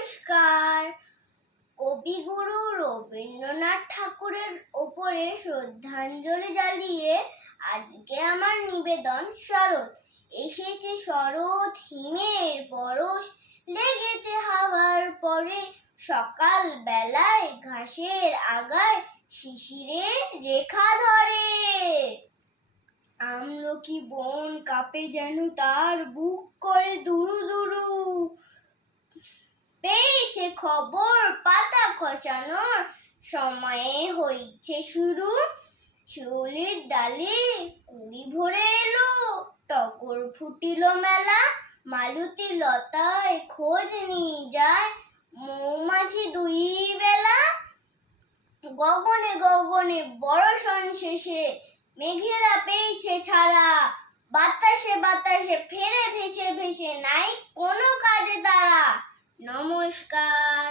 নমস্কার। কবিগুরু রবীন্দ্রনাথ ঠাকুরের ওপরে শ্রদ্ধাঞ্জলি জানিয়ে আজকে আমার নিবেদন শরৎ। এসেছে শরৎ, হিমের পরশ লেগেছে হাওয়ার পরে, সকাল বেলায় ঘাসের আগায় শিশিরের রেখা ধরে। আমলকি বন কাঁপে যেন তার বুক করে দুরু দুরু, পেয়েছে খবর পাতা খসানোর সময়ে হয়েছে শুরু। শিউলির ডালে কুড়ি ভরে এলো, টগর ফুটিল মেলা, মালতী লতায় খোঁজ নিয়ে যায় মৌমাছি দুই বেলা। গগনে গগনে বর্ষণ শেষে মেঘেরা পেয়েছে ছাড়া, বাতাসে বাতাসে ফেরে ভেসে ভেসে নাই কোনো কাজে তারা। নমস্কার।